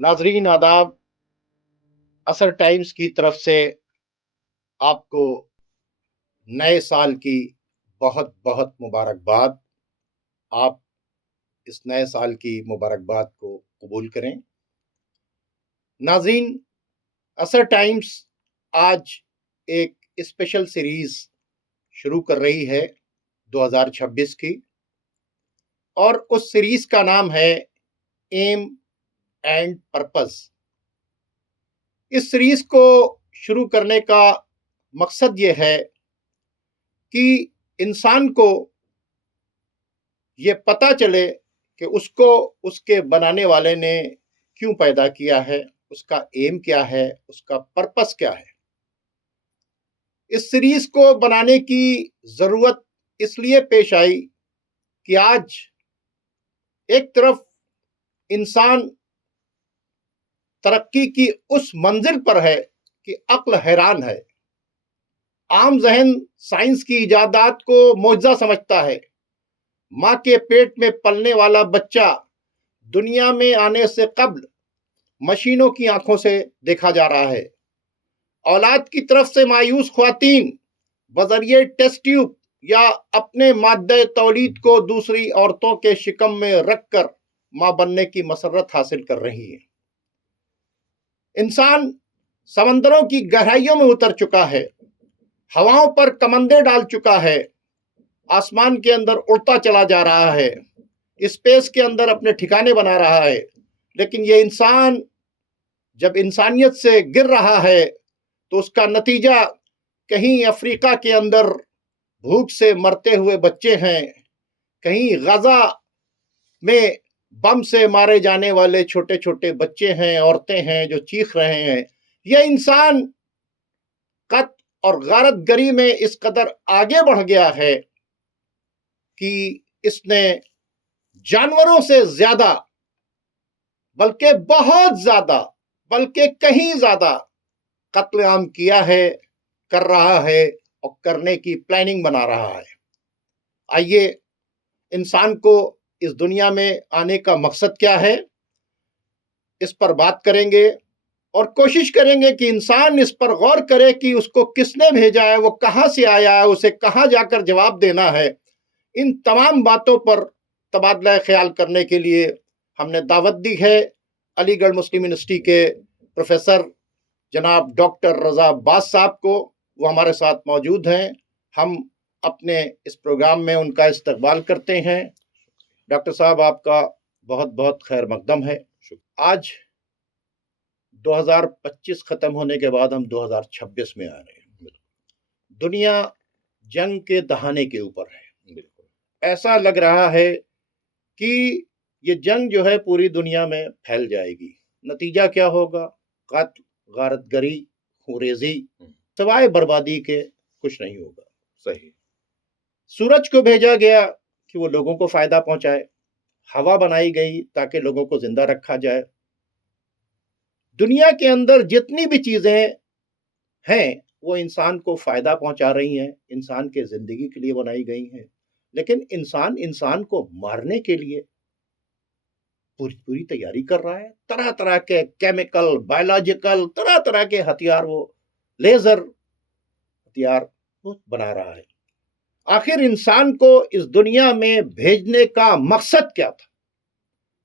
नाजरीन आदाब। असर टाइम्स की तरफ से आपको नए साल की बहुत बहुत मुबारकबाद। आप इस नए साल की मुबारकबाद को कबूल करें। नाजरीन, असर टाइम्स आज एक स्पेशल सीरीज शुरू कर रही है 2026 की, और उस सीरीज का नाम है एम एंड पर्पस। इस सीरीज को शुरू करने का मकसद ये है कि इंसान को ये पता चले कि उसको उसके बनाने वाले ने क्यों पैदा किया है, उसका एम क्या है, उसका पर्पस क्या है। इस सीरीज को बनाने की जरूरत इसलिए पेश आई कि आज एक तरफ इंसान तरक्की की उस मंजिल पर है कि अक्ल हैरान है। आम जहन साइंस की इजादात को मौजज़ा समझता है। माँ के पेट में पलने वाला बच्चा दुनिया में आने से कब्ल मशीनों की आंखों से देखा जा रहा है। औलाद की तरफ से मायूस ख्वातीन बजरिए टेस्ट ट्यूब या अपने माद्दे तौलीद को दूसरी औरतों के शिकम में रखकर माँ बनने की मसरत हासिल कर रही है। इंसान समंदरों की गहराइयों में उतर चुका है, हवाओं पर कमंदे डाल चुका है, आसमान के अंदर उड़ता चला जा रहा है, स्पेस के अंदर अपने ठिकाने बना रहा है। लेकिन ये इंसान जब इंसानियत से गिर रहा है तो उसका नतीजा कहीं अफ्रीका के अंदर भूख से मरते हुए बच्चे हैं, कहीं गजा में बम से मारे जाने वाले छोटे छोटे बच्चे हैं, औरतें हैं जो चीख रहे हैं। यह इंसान कत्ल और गारतगरी में इस कदर आगे बढ़ गया है कि इसने जानवरों से ज्यादा, बल्कि बहुत ज्यादा, बल्कि कहीं ज्यादा कत्लेआम किया है, कर रहा है और करने की प्लानिंग बना रहा है। आइए इंसान को इस दुनिया में आने का मकसद क्या है, इस पर बात करेंगे और कोशिश करेंगे कि इंसान इस पर गौर करे कि उसको किसने भेजा है, वो कहाँ से आया है, उसे कहाँ जाकर जवाब देना है। इन तमाम बातों पर तबादला ख्याल करने के लिए हमने दावत दी है अलीगढ़ मुस्लिम यूनिवर्सिटी के प्रोफेसर जनाब डॉक्टर रजा अब्बास साहब को। वो हमारे साथ मौजूद हैं। हम अपने इस प्रोग्राम में उनका इस्तकबाल करते हैं। डॉक्टर साहब, आपका बहुत बहुत खैर मकदम है। आज 2025 खत्म होने के बाद हम 2026 में आ रहे हैं। दुनिया जंग के दहाने के ऊपर है। ऐसा लग रहा है कि ये जंग जो है पूरी दुनिया में फैल जाएगी। नतीजा क्या होगा? कत्ल, गारतगरी, खूरेजी, सवाए बर्बादी के कुछ नहीं होगा। सही। सूरज को भेजा गया कि वो लोगों को फायदा पहुंचाए, हवा बनाई गई ताकि लोगों को जिंदा रखा जाए। दुनिया के अंदर जितनी भी चीजें हैं वो इंसान को फायदा पहुंचा रही हैं, इंसान के जिंदगी के लिए बनाई गई हैं। लेकिन इंसान इंसान को मारने के लिए पूरी पूरी तैयारी कर रहा है। तरह तरह के केमिकल, बायोलॉजिकल, तरह तरह के हथियार, वो लेजर हथियार वो बना रहा है। आखिर इंसान को इस दुनिया में भेजने का मकसद क्या था?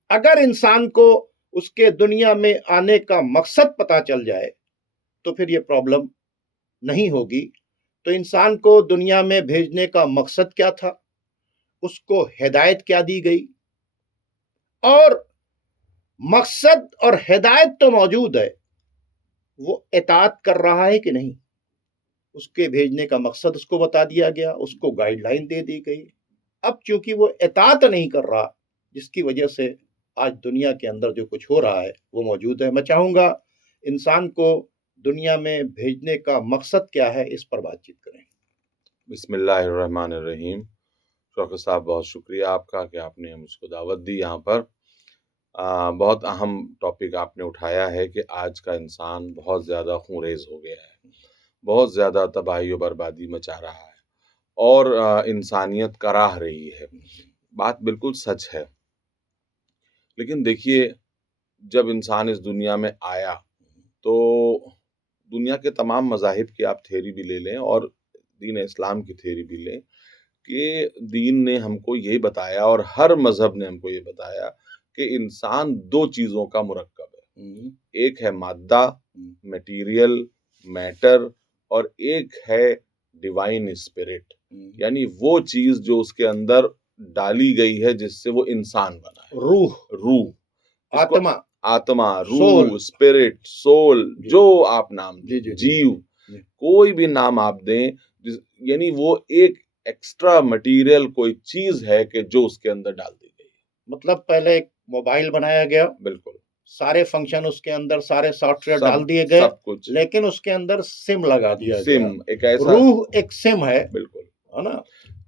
अगर इंसान को उसके दुनिया में आने का मकसद पता चल जाए तो फिर ये प्रॉब्लम नहीं होगी। तो इंसान को दुनिया में भेजने का मकसद क्या था, उसको हिदायत क्या दी गई, और मकसद और हिदायत तो मौजूद है, वो इताअत कर रहा है कि नहीं, उसके भेजने का मकसद उसको बता दिया गया, उसको गाइडलाइन दे दी गई। अब चूंकि वो इताअत नहीं कर रहा, जिसकी वजह से आज दुनिया के अंदर जो कुछ हो रहा है वो मौजूद है। मैं चाहूंगा इंसान को दुनिया में भेजने का मकसद क्या है, इस पर बातचीत करें। बिस्मिल्लाहिर्रहमानिर्रहीम। शौकत साहब, बहुत शुक्रिया आपका कि आपने मुझको दावत दी यहाँ पर। बहुत अहम टॉपिक आपने उठाया है कि आज का इंसान बहुत ज़्यादा खूंरेज हो गया है, बहुत ज़्यादा तबाही और बर्बादी मचा रहा है और इंसानियत कराह रही है। बात बिल्कुल सच है। लेकिन देखिए, جب انسان اس دنیا میں آیا تو دنیا کے تمام مذاہب کی آپ تھیری بھی لے لیں اور دین اسلام کی تھیری بھی لیں کہ دین نے ہم کو یہی بتایا اور ہر مذہب نے ہم کو یہ بتایا کہ انسان دو چیزوں کا مرکب ہے. ایک ہے مادہ، میٹیریل، میٹر، اور ایک ہے ڈیوائن اسپرٹ، یعنی وہ چیز جو اس کے اندر ڈالی گئی ہے جس سے وہ انسان بنا ہے. روح، آتما، آتما، سول، روح، اسپرٹ، سول، جو آپ نام دیں، جی. جیو، کوئی بھی نام آپ دیں، یعنی وہ ایک ایکسٹرا مٹیریل کوئی چیز ہے کہ جو اس کے اندر ڈال دی گئی. مطلب پہلے ایک موبائل بنایا گیا، بالکل سارے فنکشن اس کے اندر، سارے سافٹ ویئر ڈال دیے گئے، سب کچھ، لیکن اس کے اندر سم لگا دیا گیا. سم ایک ایسا، روح ایک سم ہے، بالکل ہے نا.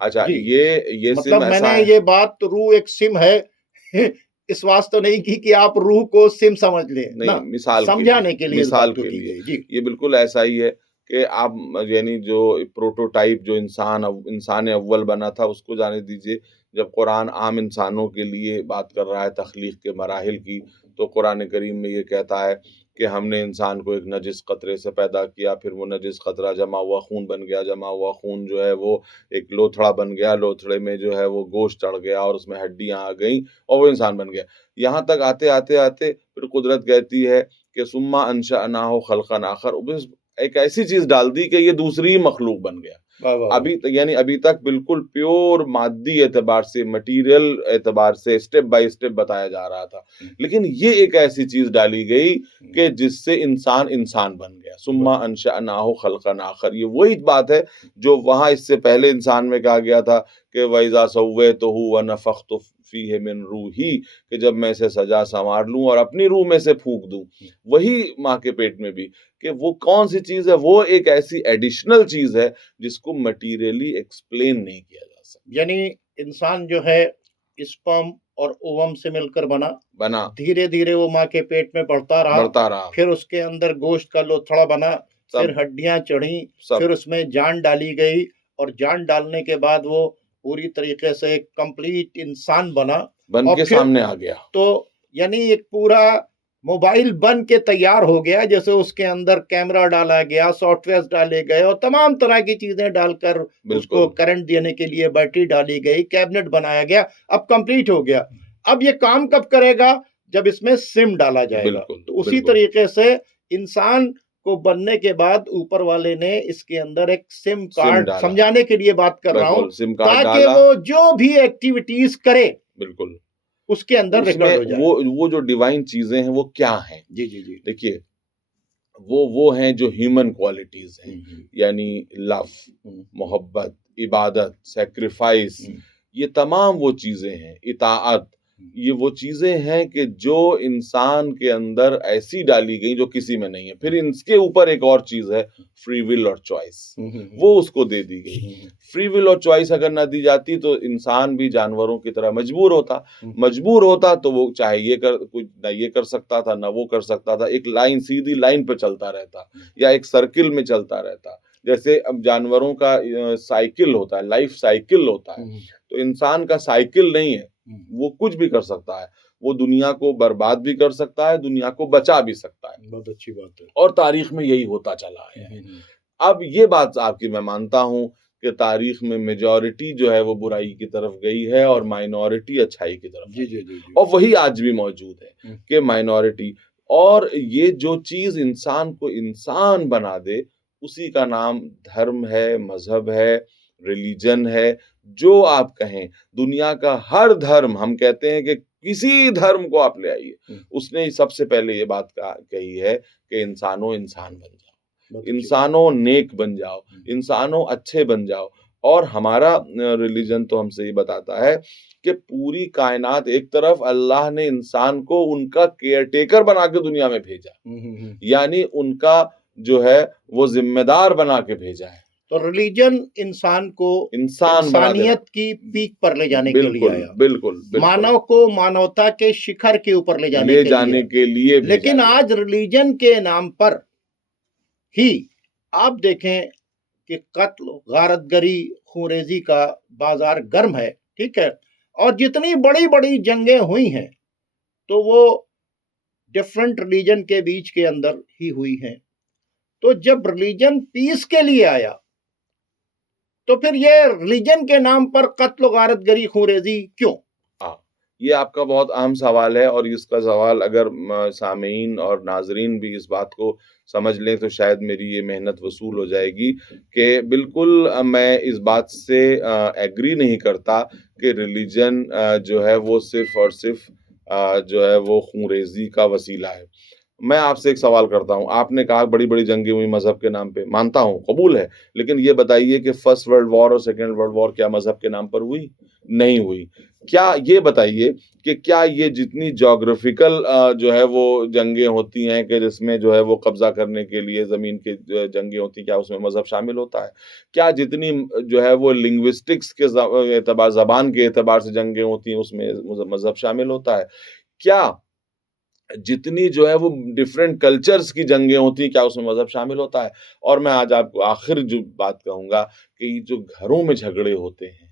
اچھا جی. یہ سم مطلب میں ایسا نے ہے، یہ بات روح ایک سم ہے اس واسطے نہیں کی کہ آپ روح کو سم سمجھ لیں، نہیں، مثال سمجھانے کے لیے اس مثال بات کو کے کی لیے گئی. جی یہ بالکل ایسا ہی ہے کہ آپ یعنی جو پروٹوٹائپ جو انسان اول بنا تھا اس کو جانے دیجئے. جب قرآن عام انسانوں کے لیے بات کر رہا ہے تخلیق کے مراحل کی، تو قرآن کریم میں یہ کہتا ہے کہ ہم نے انسان کو ایک نجس قطرے سے پیدا کیا، پھر وہ نجس قطرہ جمع ہوا خون بن گیا، جمع ہوا خون جو ہے وہ ایک لوتھڑا بن گیا، لوتھڑے میں جو ہے وہ گوشت چڑھ گیا اور اس میں ہڈیاں آ گئیں اور وہ انسان بن گیا. یہاں تک آتے آتے آتے پھر قدرت کہتی ہے کہ ثم انشأناہ خلقا آخر، ایک ایسی چیز ڈال دی کہ یہ دوسری ہی مخلوق بن گیا. ابھی تک بالکل پیور مادی اعتبار سے، مٹیریل اعتبار سے اسٹیپ بائی اسٹیپ بتایا جا رہا تھا، لیکن یہ ایک ایسی چیز ڈالی گئی کہ جس سے انسان بن گیا. ثم انشأناہ خلقا آخر، یہ وہی بات ہے جو وہاں اس سے پہلے انسان میں کہا گیا تھا کہ وَإِذَا سَوَّيْتُهُ وَنَفَخْتُ فِيهِ مِن رُوحِي، کہ جب میں اسے سجا سنوار لوں اور اپنی روح میں سے پھونک دوں. وہی ماں کے پیٹ میں بھی کہ وہ کون سی چیز ہے، وہ ایک ایسی ایڈیشنل چیز ہے جس کو مٹیریلی ایکسپلین نہیں کیا جا سکتا. یعنی انسان جو ہے اسپرم اور اووم سے مل کر بنا، دھیرے دھیرے وہ ماں کے پیٹ میں بڑھتا رہا، پھر اس کے اندر گوشت کا لوتھڑا بنا، پھر ہڈیاں چڑھیں، پھر اس میں جان ڈالی گئی، اور جان ڈالنے کے بعد وہ پوری طریقے سے ایک کمپلیٹ انسان بن کے سامنے آ گیا. تو یعنی ایک پورا موبائل بن کے تیار ہو گیا، جیسے اس کے اندر کیمرہ ڈالا گیا، سافٹ ویئر ڈالے گئے اور تمام طرح کی چیزیں ڈال کر اس کو کرنٹ دینے کے لیے بیٹری ڈالی گئی، کیبنٹ بنایا گیا، اب کمپلیٹ ہو گیا. اب یہ کام کب کرے گا؟ جب اس میں سم ڈالا جائے گا. تو اسی طریقے سے انسان کو بننے کے بعد اوپر والے نے اس کے اندر ایک سم کارڈ، سمجھانے کے لیے بات کر رہا ہوں، تاکہ وہ جو بھی ایکٹیویٹیز کرے بالکل اس کے اندر ریکارڈ ہو جائے. وہ جو ڈیوائن چیزیں ہیں وہ کیا ہیں؟ جی دیکھیے، وہ ہیں جو ہیومن کوالٹیز ہیں، یعنی لو، محبت، عبادت، سیکریفائس، یہ تمام وہ چیزیں ہیں، اطاعت، یہ وہ چیزیں ہیں کہ جو انسان کے اندر ایسی ڈالی گئی جو کسی میں نہیں ہے. پھر اس کے اوپر ایک اور چیز ہے، فری ول اور چوائس، وہ اس کو دے دی گئی. فری ول اور چوائس اگر نہ دی جاتی تو انسان بھی جانوروں کی طرح مجبور ہوتا تو وہ چاہے یہ کر سکتا تھا، نہ وہ کر سکتا تھا، ایک سیدھی لائن پہ چلتا رہتا یا ایک سرکل میں چلتا رہتا. جیسے اب جانوروں کا سائیکل ہوتا ہے، لائف سائیکل ہوتا ہے، تو انسان کا سائیکل نہیں ہے، وہ کچھ بھی کر سکتا ہے، وہ دنیا کو برباد بھی کر سکتا ہے، دنیا کو بچا بھی سکتا ہے. بہت اچھی بات ہے، اور تاریخ میں یہی ہوتا چلا آیا ہے. اب یہ بات آپ کی میں مانتا ہوں کہ تاریخ میں میجورٹی جو ہے وہ برائی کی طرف گئی ہے اور مائنورٹی اچھائی کی طرف. اور وہی آج بھی موجود ہے کہ مائنورٹی، اور یہ جو چیز انسان کو انسان بنا دے اسی کا نام دھرم ہے، مذہب ہے، ریلیجن ہے، جو آپ کہیں. دنیا کا ہر دھرم، ہم کہتے ہیں کہ کسی دھرم کو آپ لے آئیے، اس نے سب سے پہلے یہ بات کہی ہے کہ انسان بن جاؤ، انسانوں نیک بن جاؤ، انسانوں اچھے بن جاؤ. اور ہمارا ریلیجن تو ہم سے یہ بتاتا ہے کہ پوری کائنات ایک طرف، اللہ نے انسان کو ان کا کیئر ٹیکر بنا کے دنیا میں بھیجا، یعنی ان کا جو ہے وہ ذمہ دار بنا کے بھیجا ہے. تو ریلیجن انسان کو انسانیت کی پیک پر لے جانے کے لیے آیا، بالکل مانو کو مانوتا کے شکھر کے اوپر لے جانے کے لیے. لیکن آج ریلیجن کے نام پر ہی آپ دیکھیں کہ قتل، غارت گری، خونریزی کا بازار گرم ہے، ٹھیک ہے، اور جتنی بڑی بڑی جنگیں ہوئی ہیں تو وہ डिफरेंट रिलीजन के बीच के अंदर ही हुई हैं। तो जब रिलीजन पीस के लिए आया तो फिर ये रिलीजन के नाम पर कत्ल गारतगरी खूंरेजी क्यों? हाँ, ये आपका बहुत अहम सवाल है और इसका सवाल अगर सामीन और नाजरीन भी इस बात को समझ लें तो शायद मेरी ये मेहनत वसूल हो जाएगी कि बिल्कुल मैं इस बात से एग्री नहीं करता कि रिलीजन जो है वो सिर्फ और सिर्फ जो है वो खूंरेजी का वसीला है। मैं आपसे एक सवाल करता हूँ, आपने कहा बड़ी बड़ी जंगें हुई मजहब के नाम पे, मानता हूँ, कबूल है, लेकिन ये बताइए कि फर्स्ट वर्ल्ड वॉर और सेकेंड वर्ल्ड वॉर क्या मजहब के नाम पर हुई? नहीं हुई। क्या ये बताइए कि क्या ये जितनी ज्योग्राफिकल जो है वो जंगें होती हैं कि जिसमें जो है वो कब्जा करने के लिए जमीन के जंगें होती हैं, क्या उसमें मजहब शामिल होता है? क्या जितनी जो है वो लिंग्विस्टिक्स के एतबार, जबान के एतबार से जंगें होती हैं उसमें मजहब शामिल होता है? क्या जितनी जो है वो डिफरेंट कल्चर्स की जंगें होती हैं, क्या उसमें मजहब शामिल होता है? और मैं आज आपको आखिर जो बात कहूंगा कि जो घरों में झगड़े होते हैं,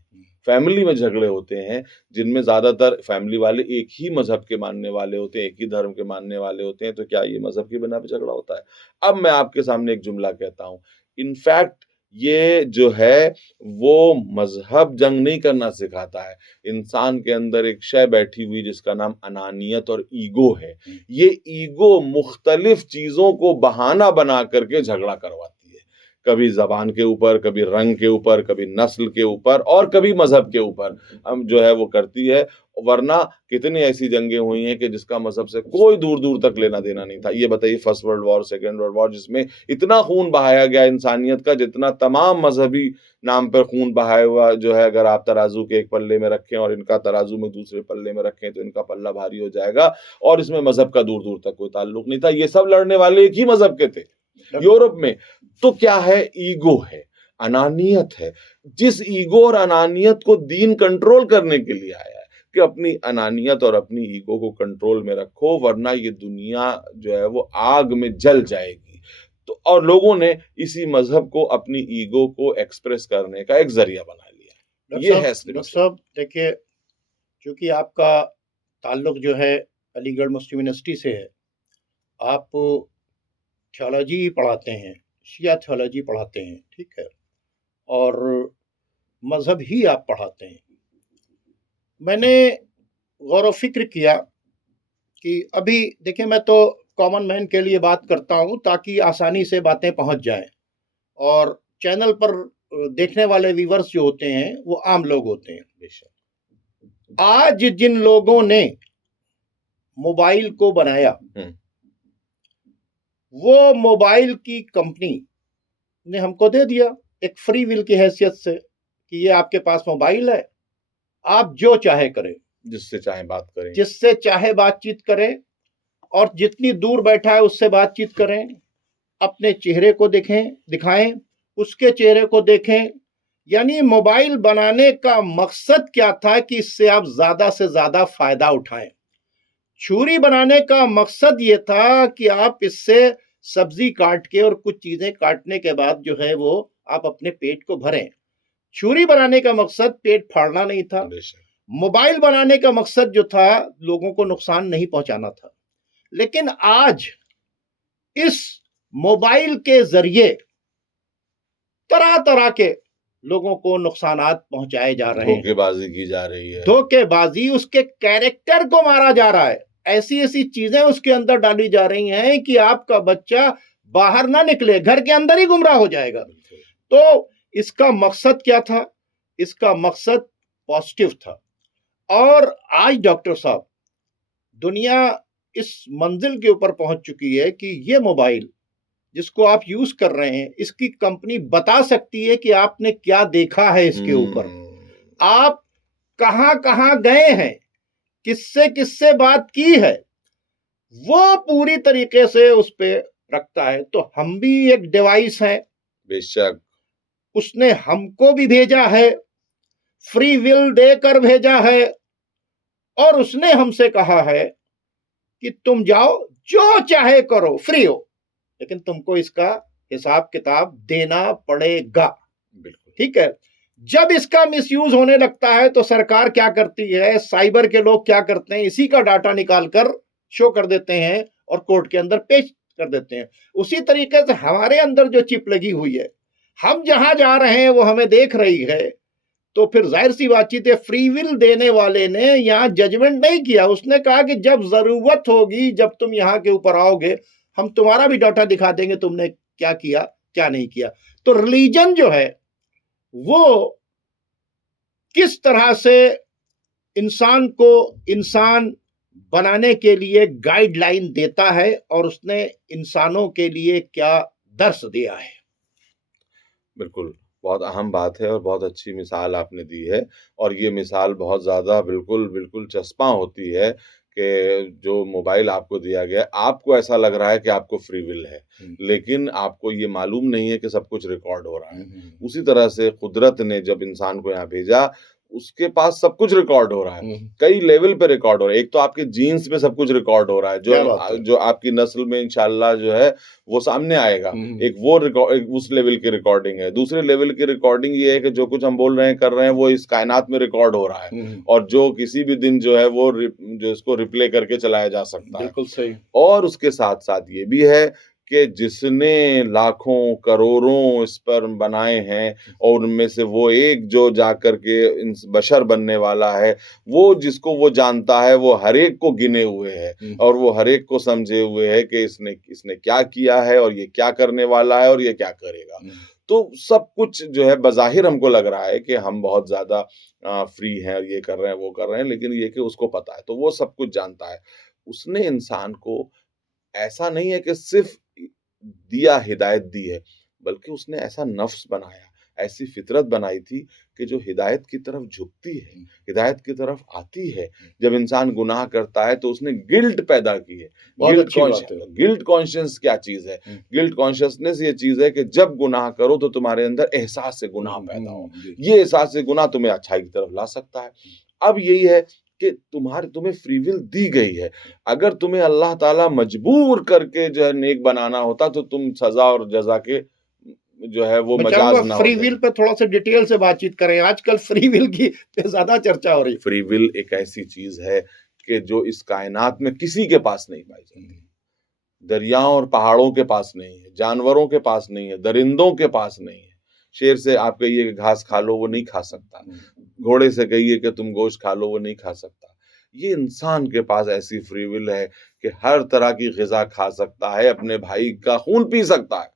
फैमिली में झगड़े होते हैं, जिनमें ज्यादातर फैमिली वाले एक ही मजहब के मानने वाले होते हैं, एक ही धर्म के मानने वाले होते हैं, तो क्या ये मजहब की बिना पे झगड़ा होता है? अब मैं आपके सामने एक जुमला कहता हूँ, इनफैक्ट ये जो है वो मजहब जंग नहीं करना सिखाता है। इंसान के अंदर एक शय बैठी हुई जिसका नाम अनानियत और ईगो है। ये ईगो मुख्तलिफ चीजों को बहाना बना करके झगड़ा करवाती है, कभी जबान के ऊपर, कभी रंग के ऊपर, कभी नस्ल के ऊपर और कभी मजहब के ऊपर हम जो है वो करती है। वरना कितनी ऐसी जंगें हुई हैं कि जिसका मजहब से कोई दूर दूर तक लेना देना नहीं था। ये बताइए first world war, second world war, जिसमें इतना खून बहाया गया इंसानियत का, जितना तमाम मजहबी नाम पर खून बहाया हुआ जो है, अगर आप तराजू के एक पल्ले में रखें और इनका तराजू में दूसरे पल्ले में रखें तो इनका पल्ला भारी हो जाएगा, और इसमें मजहब का दूर दूर तक कोई ताल्लुक नहीं था। ये सब लड़ने वाले एक ही मजहब के थे यूरोप में। तो क्या है? ईगो है, अनानियत है। जिस ईगो और अनानियत को दीन कंट्रोल करने के लिए आया है कि अपनी अनानियत और अपनी ईगो को कंट्रोल में रखो, वरना ये दुनिया जो है वो आग में जल जाएगी। तो और लोगों ने इसी मजहब को अपनी ईगो को एक्सप्रेस करने का एक जरिया बना लिया। ये है डॉक्टर साहब, देखिए, क्योंकि आपका ताल्लुक जो है अलीगढ़ मुस्लिम यूनिवर्सिटी से है, आप थियोलॉजी पढ़ाते हैं, शिया थियोलॉजी पढ़ाते हैं, ठीक है, और मजहब ही आप पढ़ाते हैं। मैंने गौर व फिक्र किया कि अभी देखिए, मैं तो कॉमन मैन के लिए बात करता हूं ताकि आसानी से बातें पहुंच जाएं, और चैनल पर देखने वाले व्यूवर्स जो होते हैं वो आम लोग होते हैं। आज जिन लोगों ने मोबाइल को बनाया, वो मोबाइल की कंपनी ने हमको दे दिया एक फ्री विल की हैसियत से कि ये आपके पास मोबाइल है, आप जो चाहे करें, जिससे चाहे बात करें, जिससे चाहे बातचीत करें, और जितनी दूर बैठा है उससे बातचीत करें, अपने चेहरे को दिखाएं, उसके चेहरे को देखें। यानी मोबाइल बनाने का मकसद क्या था कि इससे आप ज्यादा से ज्यादा फायदा उठाएं। छुरी बनाने का मकसद ये था कि आप इससे सब्जी काट के और कुछ चीजें काटने के बाद जो है वो आप अपने पेट को भरें। छुरी बनाने का मकसद पेट फाड़ना नहीं था। मोबाइल बनाने का मकसद जो था लोगों को नुकसान नहीं पहुंचाना था। लेकिन आज इस मोबाइल के जरिए तरह तरह के लोगों को नुकसानात पहुंचाए जा रहे हैं, धोखेबाजी की जा रही है, धोखेबाजी, उसके कैरेक्टर को मारा जा रहा है, ऐसी ऐसी चीजें उसके अंदर डाली जा रही हैं कि आपका बच्चा बाहर ना निकले, घर के अंदर ही गुमराह हो जाएगा। तो इसका मकसद क्या था? इसका मकसद पॉजिटिव था। और आज डॉक्टर साहब, दुनिया इस मंजिल के ऊपर पहुंच चुकी है कि ये मोबाइल जिसको आप यूज कर रहे हैं, इसकी कंपनी बता सकती है कि आपने क्या देखा है इसके ऊपर, आप कहां कहां गए हैं, किससे किससे बात की है, वो पूरी तरीके से उस पे रखता है। तो हम भी एक डिवाइस है, बेशक उसने हमको भी भेजा है, फ्री विल देकर भेजा है, और उसने हमसे कहा है कि तुम जाओ जो चाहे करो, फ्री हो, लेकिन तुमको इसका हिसाब किताब देना पड़ेगा। बिल्कुल ठीक है। जब इसका मिसयूज होने लगता है तो सरकार क्या करती है, साइबर के लोग क्या करते हैं, इसी का डाटा निकाल कर शो कर देते हैं اور کورٹ کے اندر پیش کر دیتے ہیں. اسی طریقے سے ہمارے اندر جو چپ لگی ہوئی ہے, ہم جہاں جا رہے ہیں وہ ہمیں دیکھ رہی ہے, تو پھر ظاہر سی بات چیت ہے, فری ول دینے والے نے یہاں ججمنٹ نہیں کیا, اس نے کہا کہ جب ضرورت ہوگی, جب تم یہاں کے اوپر آؤ گے, ہم تمہارا بھی ڈاٹا دکھا دیں گے تم نے کیا کیا کیا نہیں کیا. تو ریلیجن جو ہے وہ کس طرح سے انسان کو انسان بنانے کے لیے گائیڈ لائن دیتا ہے, اور اس نے انسانوں کے لیے کیا درس دیا ہے. بالکل بہت اہم بات ہے اور بہت اچھی مثال آپ نے دی ہے, اور یہ مثال بہت زیادہ بالکل چسپاں ہوتی ہے کہ جو موبائل آپ کو دیا گیا, آپ کو ایسا لگ رہا ہے کہ آپ کو فری ول ہے, لیکن آپ کو یہ معلوم نہیں ہے کہ سب کچھ ریکارڈ ہو رہا ہے. اسی طرح سے قدرت نے جب انسان کو یہاں بھیجا, اس کے پاس سب کچھ ریکارڈ ہو رہا ہے, کئی لیول پہ ریکارڈ ہو رہا ہے. ایک تو آپ کے جینز پہ سب کچھ ریکارڈ ہو رہا ہے, جو آپ کی نسل میں انشاءاللہ جو ہے وہ سامنے آئے گا, ایک وہ اس لیول کی ریکارڈنگ ہے. دوسرے لیول کی ریکارڈنگ یہ ہے کہ جو کچھ ہم بول رہے ہیں کر رہے ہیں وہ اس کائنات میں ریکارڈ ہو رہا ہے, اور جو کسی بھی دن جو ہے وہ جو اس کو ریپلے کر کے چلایا جا سکتا ہے. بالکل صحیح. اور اس کے ساتھ ساتھ یہ بھی ہے کہ جس نے لاکھوں کروڑوں اس پر بنائے ہیں, اور ان میں سے وہ ایک جو جا کر کے بشر بننے والا ہے, وہ جس کو وہ جانتا ہے, وہ ہر ایک کو گنے ہوئے ہے, اور وہ ہر ایک کو سمجھے ہوئے ہے کہ اس نے کیا کیا ہے, اور یہ کیا کرنے والا ہے, اور یہ کیا کرے گا. تو سب کچھ جو ہے بظاہر ہم کو لگ رہا ہے کہ ہم بہت زیادہ فری ہیں, اور یہ کر رہے ہیں وہ کر رہے ہیں, لیکن یہ کہ اس کو پتا ہے, تو وہ سب کچھ جانتا ہے. اس نے انسان کو ایسا نہیں ہے کہ صرف دیا, ہدایت دی ہے, بلکہ اس نے ایسا نفس بنایا, ایسی فطرت بنائی تھی کہ جو ہدایت کی طرف جھکتی ہے, ہدایت کی طرف آتی ہے. جب انسان گناہ کرتا ہے تو اس نے گلٹ پیدا کی ہے. گلٹ کانشنس کیا چیز ہے؟ گلٹ کانشسنس یہ چیز ہے کہ جب گناہ کرو تو تمہارے اندر احساس سے گناہ پیدا ہو. یہ احساس سے گناہ تمہیں اچھائی کی طرف لا سکتا ہے. اب یہی ہے کہ تمہیں فری ول دی گئی ہے. اگر تمہیں اللہ تعالیٰ مجبور کر کے جو ہے نیک بنانا ہوتا تو تم سزا اور جزا کے جو ہے وہ مجاز نہ ہوتے. فری ول پہ تھوڑا سا ڈیٹیل سے بات چیت کریں. آج کل فری ول کی زیادہ چرچا ہو رہی ہے. فری ول ایک ایسی چیز ہے کہ جو اس کائنات میں کسی کے پاس نہیں پائی جاتی. دریاؤں اور پہاڑوں کے پاس نہیں ہے, جانوروں کے پاس نہیں ہے, درندوں کے پاس نہیں ہے. شیر سے آپ کہیے کہ گھاس کھا لو, وہ نہیں کھا سکتا. گھوڑے سے کہیے کہ تم گوشت کھا لو, وہ نہیں کھا سکتا. یہ انسان کے پاس ایسی فری ول ہے کہ ہر طرح کی غذا کھا سکتا ہے, اپنے بھائی کا خون پی سکتا ہے.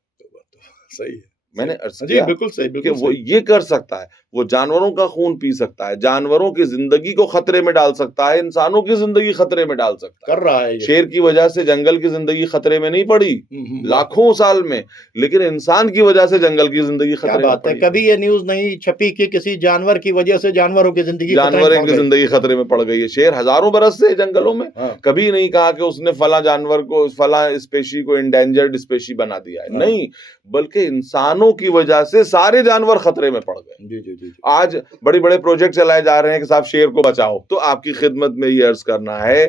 صحیح ہے. میں نے عرض کیا بالکل صحیح, کہ وہ یہ کر سکتا ہے, وہ جانوروں کا خون پی سکتا ہے, جانوروں کی زندگی کو خطرے میں ڈال سکتا ہے, انسانوں کی زندگی خطرے میں ڈال سکتا ہے. کر رہا ہے. شیر کی وجہ سے جنگل کی زندگی خطرے میں نہیں پڑی لاکھوں سال میں, لیکن انسان کی وجہ سے جنگل کی زندگی خطرے میں پڑی. کبھی یہ نیوز نہیں چھپی کہ کسی جانور کی وجہ سے جانوروں کی زندگی خطرے میں پڑ گئی ہے. شیر ہزاروں برس سے جنگلوں میں, کبھی نہیں کہا کہ اس نے فلاں جانور کو, فلاں اسپیشی کو انڈینجرڈ اسپیشی بنا دیا ہے. نہیں, بلکہ انسانوں کی وجہ سے سارے جانور خطرے میں پڑ گئے. آج بڑے بڑے پروجیکٹ چلائے جا رہے ہیں کہ صاحب شیر کو بچاؤ. تو آپ کی خدمت میں یہ عرض کرنا ہے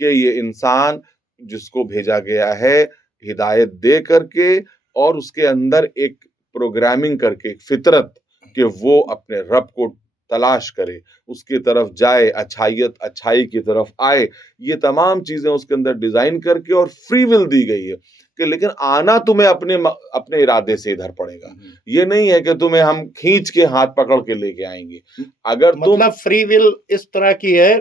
کہ یہ انسان جس کو بھیجا گیا ہے ہدایت دے کر کے, اور اس کے اندر ایک پروگرامنگ کر کے, ایک فطرت کہ وہ اپنے رب کو تلاش کرے, اس کی طرف جائے, اچھائی کی طرف آئے. یہ تمام چیزیں اس کے اندر ڈیزائن کر کے اور فری ول دی گئی ہے کہ لیکن آنا تمہیں اپنے ارادے سے ادھر پڑے گا. یہ نہیں ہے کہ تمہیں ہم کھینچ کے ہاتھ پکڑ کے لے کے آئیں گے. اگر مطلب فری ول اس طرح کی ہے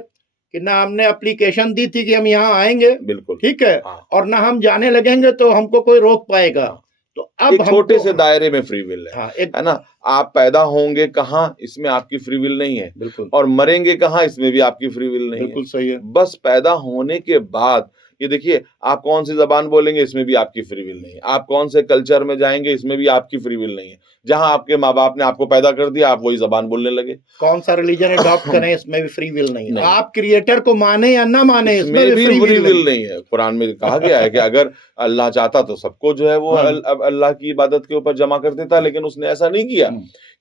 کہ نہ ہم نے اپلیکیشن دی تھی کہ ہم یہاں آئیں گے, بالکل ٹھیک ہے, اور نہ ہم جانے لگیں گے تو ہم کو کوئی روک پائے گا. تو اب ایک چھوٹے سے دائرے میں فری ول ہے نا. آپ پیدا ہوں گے کہاں, اس میں آپ کی فری ول نہیں ہے. بالکل. اور مریں گے کہاں, اس میں بھی آپ کی فری ول نہیں ہے. بالکل صحیح ہے. بس پیدا ہونے کے بعد یہ دیکھیے, آپ کون سی زبان بولیں گے, اس میں بھی آپ کی فری ول نہیں ہے. آپ کون سے کلچر میں جائیں گے, اس میں بھی آپ کی فری ول نہیں ہے. جہاں آپ کے ماں باپ نے آپ کو پیدا کر دیا, آپ وہی زبان بولنے لگے. کون سا ریلیجن اڈاپٹ کریں, اس میں بھی فری ول نہیں ہے. آپ کریٹر کو مانے یا نہ مانے, اس میں بھی فری ول نہیں ہے. قرآن میں کہا گیا ہے کہ اگر اللہ چاہتا تو سب کو جو ہے وہ اللہ کی عبادت کے اوپر جمع کر دیتا, لیکن اس نے ایسا نہیں کیا,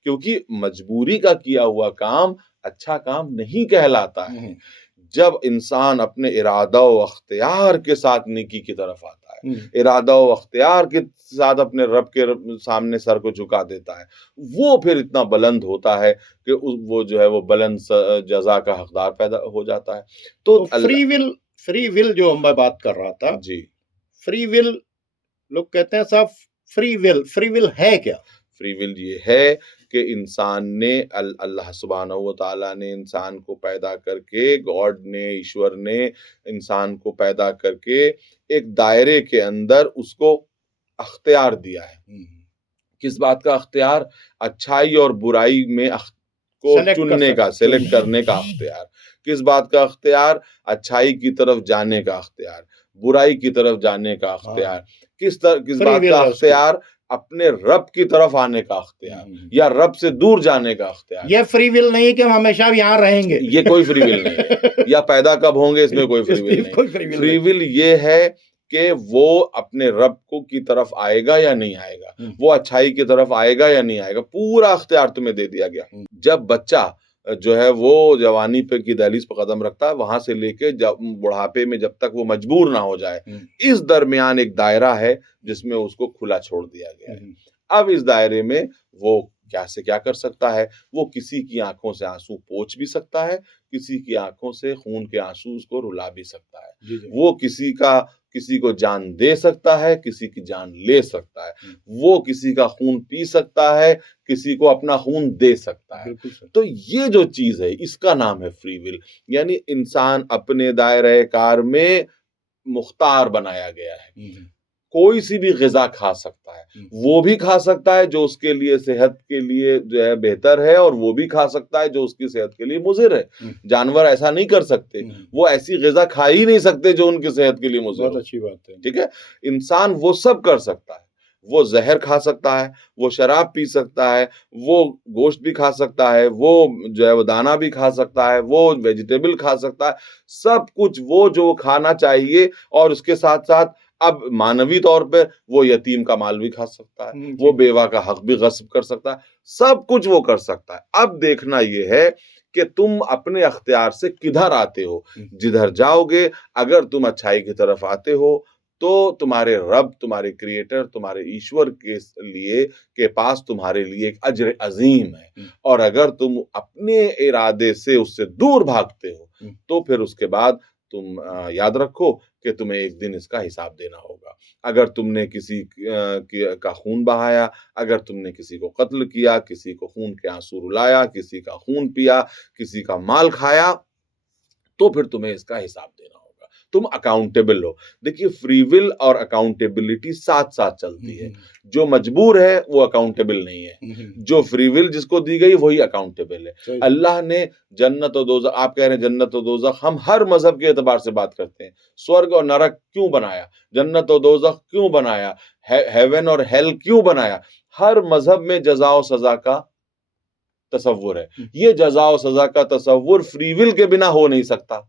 کیونکہ مجبوری کا کیا ہوا کام اچھا کام نہیں کہلاتا ہے. جب انسان اپنے ارادہ و اختیار کے ساتھ نیکی کی طرف آتا ہے, ارادہ و اختیار کے ساتھ اپنے رب کے سامنے سر کو جھکا دیتا ہے, وہ پھر اتنا بلند ہوتا ہے کہ وہ جو ہے وہ بلند جزا کا حقدار پیدا ہو جاتا ہے. تو فری ول جو میں بات کر رہا تھا, جی, फ्री विल, लोग कहते हैं साहब फ्री विल है क्या? फ्री विल ये है कि इंसान ने अल्लाह सुब्हानहू व तआला ने इंसान को पैदा करके, गॉड ने, ईश्वर ने इंसान को पैदा करके एक दायरे के अंदर उसको अख्तियार दिया है। किस बात का अख्तियार? अच्छाई और बुराई में को Select कर चुनने का, सकते, सेलेक्ट करने का अख्तियार। किस बात का अख्तियार? अच्छाई की तरफ जाने का अख्तियार, बुराई की तरफ जाने का अख्तियार। किस फ्री बात विल का है उसकी। अख्तियार? अपने रब की तरफ आने का अख्तियार या रब से दूर जाने का अख्तियार। ये फ्री विल नहीं है कि हम हमेशा यहाँ रहेंगे। ये कोई फ्री विल नहीं है। या पैदा कब होंगे, इसमें कोई फ्री विल इसमें कोई नहीं। फ्री विल फ्री नहीं। विल ये है कि वो अपने रब को की तरफ आएगा या नहीं आएगा, वो अच्छाई की तरफ आएगा या नहीं आएगा, पूरा अख्तियार तुम्हें दे दिया गया। जब बच्चा जो है वो जवानी पे की दहलीज पर कदम रखता है, वहां से लेके जब बुढ़ापे में जब तक वो मजबूर ना हो जाए, इस दरमियान एक दायरा है जिसमें उसको खुला छोड़ दिया गया है। अब इस दायरे में वो क्या से क्या कर सकता है? वो किसी की आंखों से आंसू पोंछ भी सकता है, किसी की आंखों से खून के आंसू उसको रुला भी सकता है। वो किसी को जान दे सकता है, किसी की जान ले सकता है। वो किसी का खून पी सकता है, किसी को अपना खून दे सकता है। तो ये जो चीज है, इसका नाम है फ्री विल। यानी इंसान अपने दायरे कार में मुख्तार बनाया गया है। कोई सी भी ग़िज़ा खा सकता है, वो भी खा सकता है जो उसके लिए सेहत के लिए जो है बेहतर है, और वो भी खा सकता है जो उसकी सेहत के लिए मुज़िर है। जानवर ऐसा नहीं कर सकते, वो ऐसी ग़िज़ा खा ही नहीं सकते जो उनकी सेहत के लिए मुज़िर हो। बहुत अच्छी बात है। ठीक है, इंसान वो सब कर सकता है। वो जहर खा सकता है, वो शराब पी सकता है, वो गोश्त भी खा सकता है, वो जो है वो दाना भी खा सकता है, वो वेजिटेबल खा सकता है, सब कुछ वो जो खाना चाहिए। और उसके साथ साथ अब मानवी तौर पे वो यतीम का माल भी खा सकता है, वो बेवा का हक भी गस्ब कर सकता है, सब कुछ वो कर सकता है। अब देखना ये है कि तुम अपने अख्तियार से किधर आते हो। जिधर जाओगे, अगर तुम अच्छाई की तरफ आते हो तो तुम्हारे रब, तुम्हारे क्रिएटर, तुम्हारे ईश्वर के पास तुम्हारे लिए एक अज्र अजीम है। और अगर तुम अपने इरादे से उससे दूर भागते हो तो फिर उसके बाद तुम याद रखो कि तुम्हें एक दिन इसका हिसाब देना होगा। अगर तुमने किसी का खून बहाया, अगर तुमने किसी को कत्ल किया, किसी को खून के आंसू रुलाया, किसी का खून पिया, किसी का माल खाया, तो फिर तुम्हें इसका हिसाब देना होगा। तुम अकाउंटेबल हो। देखिए, फ्री विल और अकाउंटेबिलिटी साथ साथ चलती है। जो मजबूर है वो अकाउंटेबल नहीं है, जो फ्री विल जिसको दी गई वही अकाउंटेबल है। अल्लाह ने जन्नत और दोज़ख, आप कह रहे हैं जन्नत और दोज़ख, हम हर मजहब के एतबार से बात करते हैं। स्वर्ग और नरक क्यों बनाया, जन्नत और दोज़ख क्यों बनाया, हेवन और हेल क्यों बनाया, हर मजहब में जज़ा और सजा का तसव्वुर है। ये जज़ा और सजा का तसव्वुर फ्री विल के बिना हो नहीं सकता,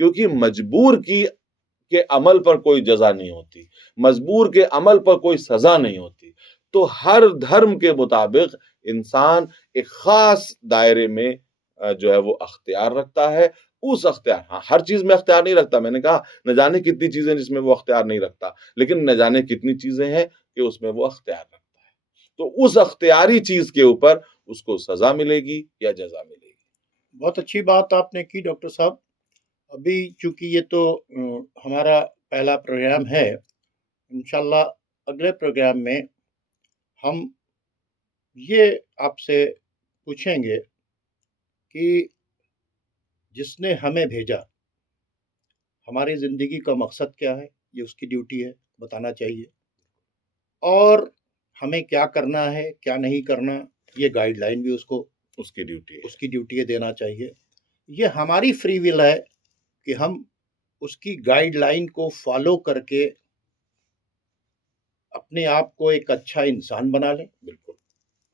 क्योंकि मजबूर के अमल पर कोई जज़ा नहीं होती, मजबूर के अमल पर कोई सजा नहीं होती। तो हर धर्म के मुताबिक इंसान एक खास दायरे में जो है वो अख्तियार रखता है। उस अख्तियार, हाँ, हर चीज में अख्तियार नहीं रखता। मैंने कहा न जाने कितनी चीजें जिसमें वो अख्तियार नहीं रखता, लेकिन न जाने कितनी चीजें हैं कि उसमें वो अख्तियार रखता है। तो उस अख्तियारी चीज के ऊपर उसको सजा मिलेगी या जजा मिलेगी। बहुत अच्छी बात आपने की डॉक्टर साहब। अभी चूंकि ये तो हमारा पहला प्रोग्राम है, इंशाल्लाह अगले प्रोग्राम में हम ये आपसे पूछेंगे कि जिसने हमें भेजा, हमारी ज़िंदगी का मकसद क्या है, ये उसकी ड्यूटी है, बताना चाहिए। और हमें क्या करना है, क्या नहीं करना, ये गाइडलाइन भी उसकी ड्यूटी है, देना चाहिए। ये हमारी फ्री विल है कि हम उसकी गाइडलाइन को फॉलो करके अपने आप को एक अच्छा इंसान बना लें। बिल्कुल।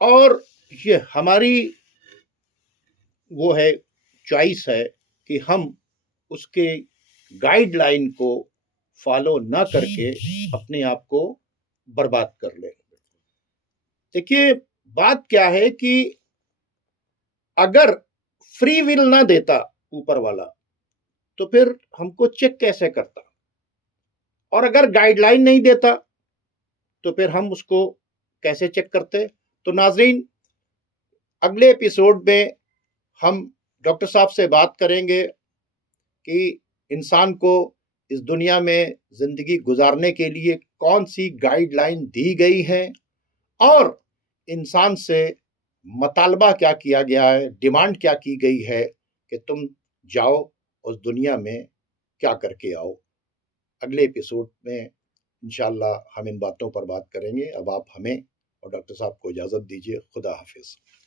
और ये हमारी वो है, चॉइस है कि हम उसके गाइडलाइन को फॉलो ना करके अपने आप को बर्बाद कर लें। देखिए, बात क्या है कि अगर फ्री विल ना देता ऊपर वाला, तो फिर हमको चेक कैसे करता, और अगर गाइडलाइन नहीं देता तो फिर हम उसको कैसे चेक करते। तो नाज़रीन, अगले एपिसोड में हम डॉक्टर साहब से बात करेंगे कि इंसान को इस दुनिया में ज़िंदगी गुजारने के लिए कौन सी गाइडलाइन दी गई है और इंसान से मतालबा क्या किया गया है, डिमांड क्या की गई है कि तुम जाओ उस दुनिया में क्या करके आओ। अगले एपिसोड में इंशाअल्लाह हम इन बातों पर बात करेंगे। अब आप हमें और डॉक्टर साहब को इजाज़त दीजिए। खुदा हाफिज़।